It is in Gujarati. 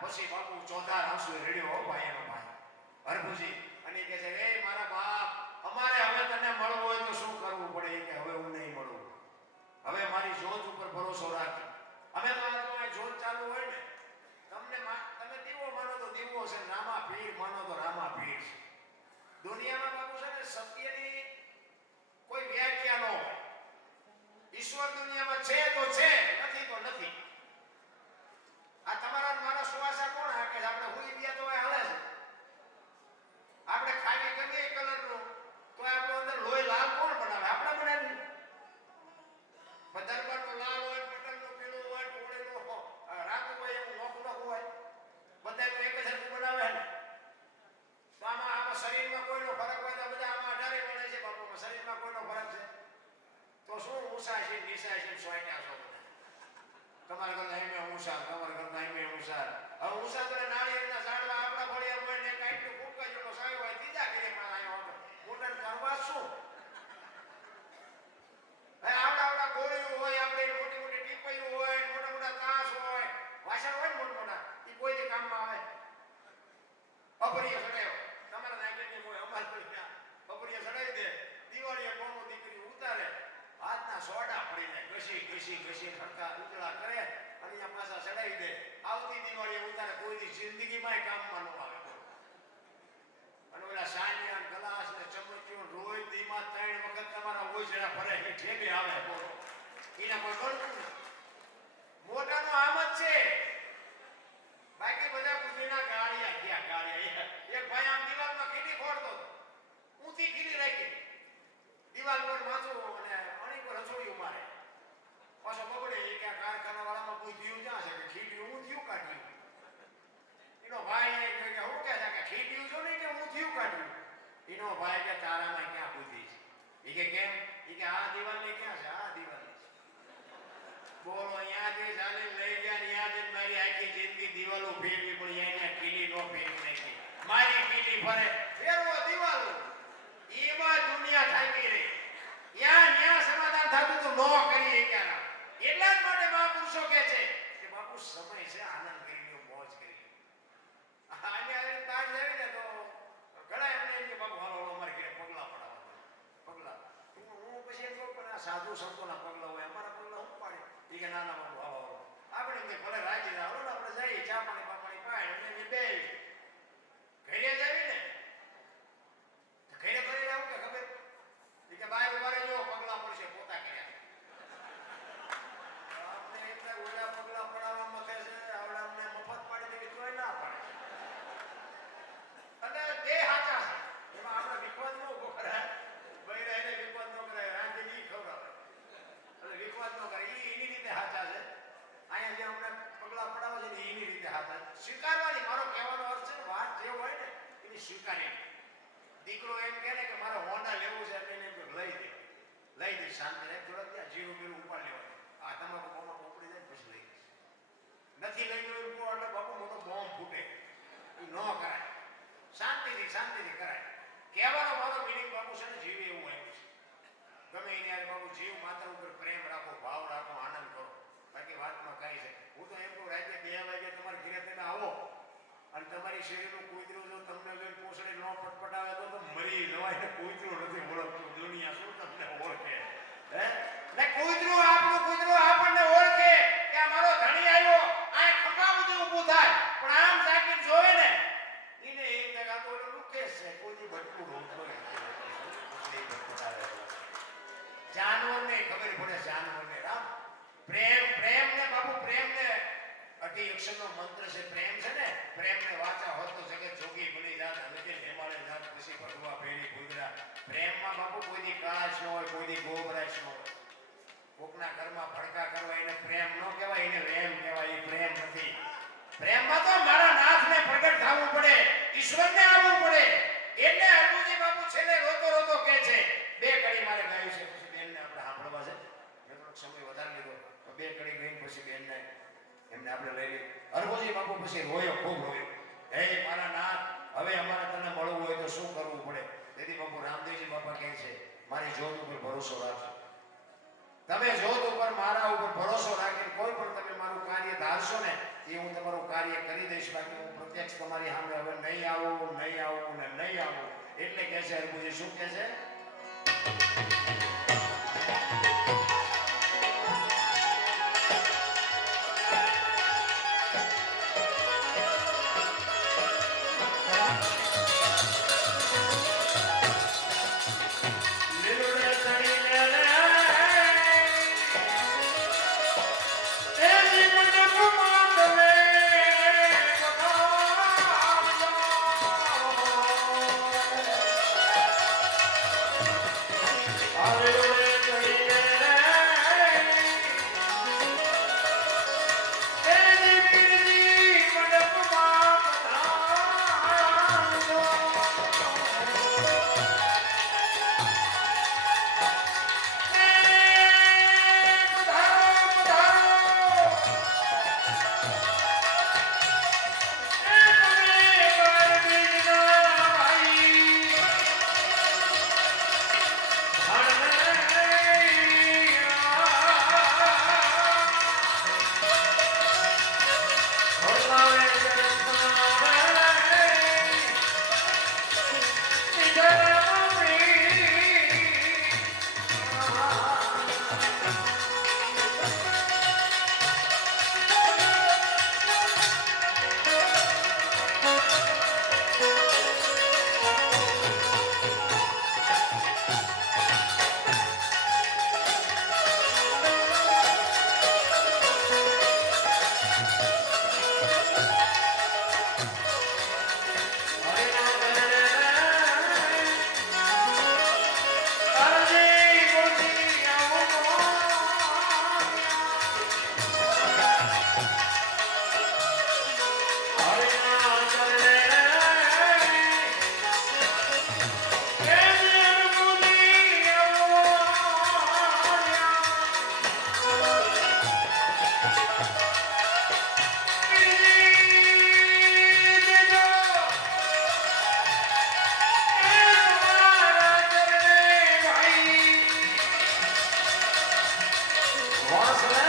પછી બાપુ ચોથા આંસુ રેડ્યો હો ભાઈ એનો ભાઈ હરભુજી અને કહે છે એ મારા બાપ અમારે હવે તને મળવું હોય તો શું કરવું પડે કે હવે હું નહીં મળું હવે મારી જોત ઉપર ભરોસો રાખી અમે તો આ જોત ચાલુ હોય ને તમે દીવો માનો તો દીવો છે રામા પીર માનો તો રામા પીર છે દુનિયામાં બાપુ છે ને સત્યની કોઈ વ્યાખ્યા ન હોય ઈશ્વર દુનિયામાં છે તો છે નથી તો નથી આ તમારા મારા સુવાસા કોણ હાકે આપણે હુઈ ગયા તો હાલે છે આપણે ખાવી ગમે એ કલરનું તો આપણો અંદર લોહી લાલ કોણ બનાવે આપણે બનાવી દરબારનો લાલ હોય પટલનો પીળો હોય ટોળેનો રાતું હોય એવું નોખું નોખું હોય બધા તો એક જ હરખું બનાવે ને તો આમાં શરીરમાં કોઈનો ફરક હોય તો બધા આમાં 18 મળે છે બાપુમાં શરીરમાં કોઈનો ફરક છે તો શું ઊંચા છે નીચા છે સોયટા છો બધા તમારા ઘરના એમે ઊંચા તમારા ઘરના એમે ઊંચા હવે ઊંચા તો નાળિયેરના ઝાડવા આપણા ભળિયા હોય ને કાંઈક ફૂટકા જેટલો સાયો હોય ત્રીજા ઘરે પણ આવ્યો મોટન કરવા શું આવડા ગોળીઓ હોય આપણે મોટી મોટી ટીપીઓ હોય મોટા મોટા તાસ હોય વાસણ હોય ને મોટા મોટા એ કોઈ કામમાં આવે અપરિય સડાયો તમારા નાગરિકની હોય અમારે અપરિય સડાવી દે દિવાળીએ કોમો દીકરી ઉતારે હાથના સોડા પડી જાય ઘસી ખડકા ઉજળા કરે અને અહીંયા પાછા સડાવી દે આવતી દિવાળીએ ઉતારે કોઈની જિંદગીમાં કામમાં ન આવે અને ઓલા સાનિયા ગ્લાસ ને ચમચીઓ રોજ દીમાં 3 વખત તમારા ઓજરા ફરે કે ઠેબે આવે બોલો એના કોઈ ગણતું નથી મોટાનો આમ જ છે બાકી બધા બુદ્ધિના ગાળિયા ગયા ગાળિયા એક ભાઈ આમ દિવાલમાં ખીલી ફોડતો હતો ઊંચી ખીલી રાખી દિવાલ પર માથું અને પાણી પર રસોડ્યું મારે પાછો બગડે એ કે કારખાના વાળામાં બુદ્ધિયું ક્યાં છે કે ખીલ્યું ઊંધિયું કાઢ્યું એનો ભાઈ એ કે હું કહે છે કે ખીલ્યું જો નહીં કે ઊંધિયું કાઢ્યું એનો ભાઈ કે તારામાં ક્યાં બુદ્ધિ છે એ કે કેમ એ કે આ દિવાલની ક્યાં છે આ દિવાલની બોલો અહીંયાથી ચાલી લઈ ગયા ત્યાં મારી આખી જિંદગી દિવાલો ફેરવી પડી અહીંયા ખીલી નો ફેરવી નાખી મારી ખીલી ફરે ફેરવો દિવાલો એમાં દુનિયા થાકી રહી ન્યા સમાધાન થતું તો નો કરી ક્યાં એટલા જ માટે મહાપુરુષો કહે છે કે બાપુ સમય છે આનંદ કરી લ્યો મોજ કરી લ્યો આને આગળ તાજ જાય ને તો ઘણા એમને એમ કે બાપુ હાલો અમારે ઘરે પગલા પડાવવા પગલા હું પછી એમ કહું પણ આ સાધુ સંતોના પગલા હોય અમારા પગલા હું પાડે એ કે નાના બાપુ હાલો આપણે એમ ભલે રાજી રાહો ને આપણે જઈએ ચા પાણી પાણી અને બે ઘરે જાવી ને ઘરે કરી આવું કે ખબર કે બહાર ઉભા રહેજો પગલા પડશે પોતા કર્યા આપણે એટલે ઓલા પગલા પડાવવા મથે છે આવડા અમને મફત પાડી દેવી તોય ના પાડે અને બે હાચા છે એમાં આપણે વિખવાદ ન ઉભો કરાય બૈરા એને વિખવાદ ન કરાય રાંધી ની ખવડાવે એટલે વિખવાદ ન કરે એની રીતે હાચા છે અહીંયા જે અમને પગલા પડાવે છે ને એની રીતે હાચા સ્વીકારવાની મારો કહેવાનો અર્થ છે ને વાત જે હોય ને એની સ્વીકારી દીકરો એમ કહે ને કે મારે હોન્ડા લેવું છે એટલે એને લઈ દે શાંતિ રહે થોડાક ત્યાં જીરું બીરું ઉપાડ લેવાનું આ તમાકુ બોમ્બ ઉપડી જાય પછી લઈ દઈશ નથી લઈ ગયો એટલે બાપુ મોટો બોમ્બ ફૂટે એ ન કરાય શાંતિથી કરાય કહેવાનો મારો મિનિંગ બાપુ છે ને જીવ એવું આવ્યું છે ગમે એને યાર બાપુ જીવ માતા ઉપર પ્રેમ રાખો ભાવ રાખો આનંદ કરો બાકી વાતમાં કઈ છે હું તો એમ કહું રાતે 2 વાગે તમારે ઘરે તમે આવો અને તમારી શરીરનું કૂતરું જો તમને જોઈને પોસડે ન પટપટાવે તો મરી જવાય ને કૂતરું નથી ઓળખતું દુનિયા શું તમને ઓળખે હે ને કૂતરું આપણને ઓળખે કે આ મારો ધણી આવ્યો આ ખંભા સુધી ઊભું થાય પણ આમ જાગીને જોવે ને એને એક જગા તો લુકે છે કોઈ બટકું રોકતો જાનવરને ખબર પડે જાનવરને રામ પ્રેમ ને બાપુ પ્રેમ ને અઢી અક્ષરનો મંત્ર છે પ્રેમ છે ને પ્રેમને વાચા હોત તો જગત જોગી બની જાત હવે કે હિમાલય જાત પછી ભગવા ભેડી ભૂગરા પ્રેમમાં બાપુ કોઈની કાળાશ ન હોય કોઈની ગોબરાશ ન હોય કોકના ઘરમાં ભડકા કરવા એને પ્રેમ ન કહેવાય એને વેમ કહેવાય એ પ્રેમ નથી પ્રેમમાં તો મારા નાથને પ્રગટ થવું પડે ઈશ્વરને આવવું પડે એટલે હરભુજી બાપુ છેલ્લે રોતો કહે છે બે કડી મારે ગાયું છે પછી બેનને આપણે સાંભળવા છે એટલો સમય વધારે લીધો તો બે કડી ગઈને પછી બેનને એમને આપણે લઈ લઈએ હરભુજી બાપુ પછી રોયો ખૂબ રોયો હે મારા નાથ હવે અમારે તને મળવું હોય તો શું કરવું પડે તેથી બાપુ રામદેવજી બાપા કહે છે મારી જોત ઉપર ભરોસો રાખજો તમે જોત ઉપર મારા ઉપર ભરોસો રાખીને કોઈ પણ તમે મારું કાર્ય ધારશો ને એ હું તમારું કાર્ય કરી દઈશ. બાકી હું પ્રત્યક્ષ તમારી સામે હવે નહીં આવું ને નહીં આવું. એટલે કે છે હરભુજી શું કે છે? Awesome.